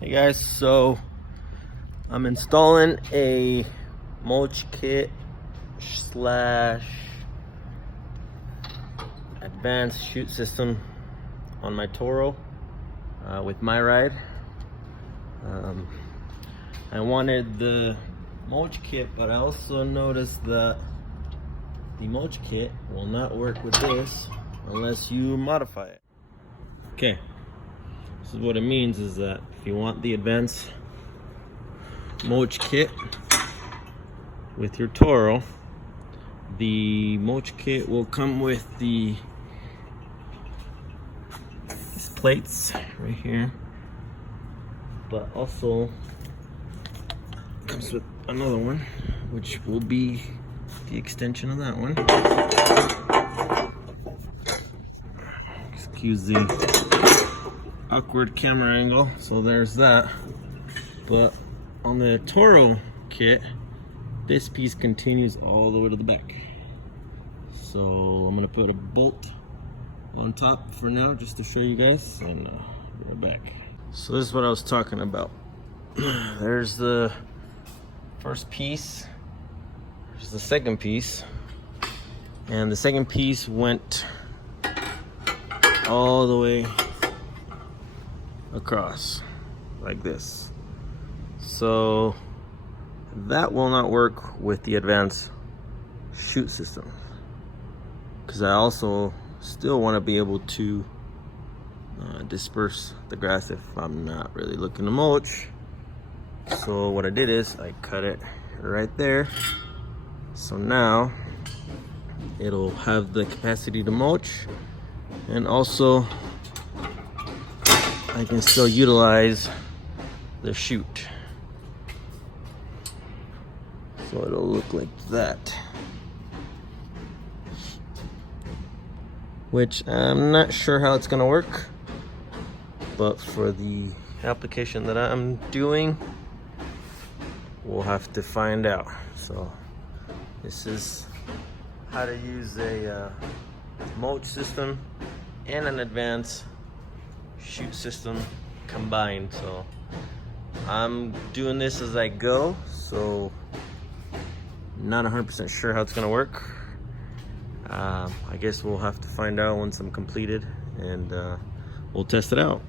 Hey guys, so I'm installing a mulch kit slash advanced chute system on my Toro with my ride. I wanted the mulch kit, but I also noticed that the mulch kit will not work with this unless you modify it. Okay, this is what it means is that if you want the advanced mulch kit with your Toro, the mulch kit will come with these plates right here, but also comes with another one, which will be the extension of that one. Excuse the awkward camera angle. So there's that. But on the Toro kit, this piece continues all the way to the back. So I'm gonna put a bolt on top for now just to show you guys, and be right back. So this is what I was talking about. There's the first piece, there's the second piece, and the second piece went all the way across like this. So that will not work with the advanced chute system, because I also still want to be able to disperse the grass if I'm not really looking to mulch. So what I did is I cut it right there, so now it'll have the capacity to mulch, and also I can still utilize the chute. So it'll look like that, which I'm not sure how it's gonna work, but for the application that I'm doing, we'll have to find out. So this is how to use a mulch system and an advanced chute system combined. So I'm doing this as I go, so not 100% sure how it's gonna work. I guess we'll have to find out once I'm completed, and we'll test it out.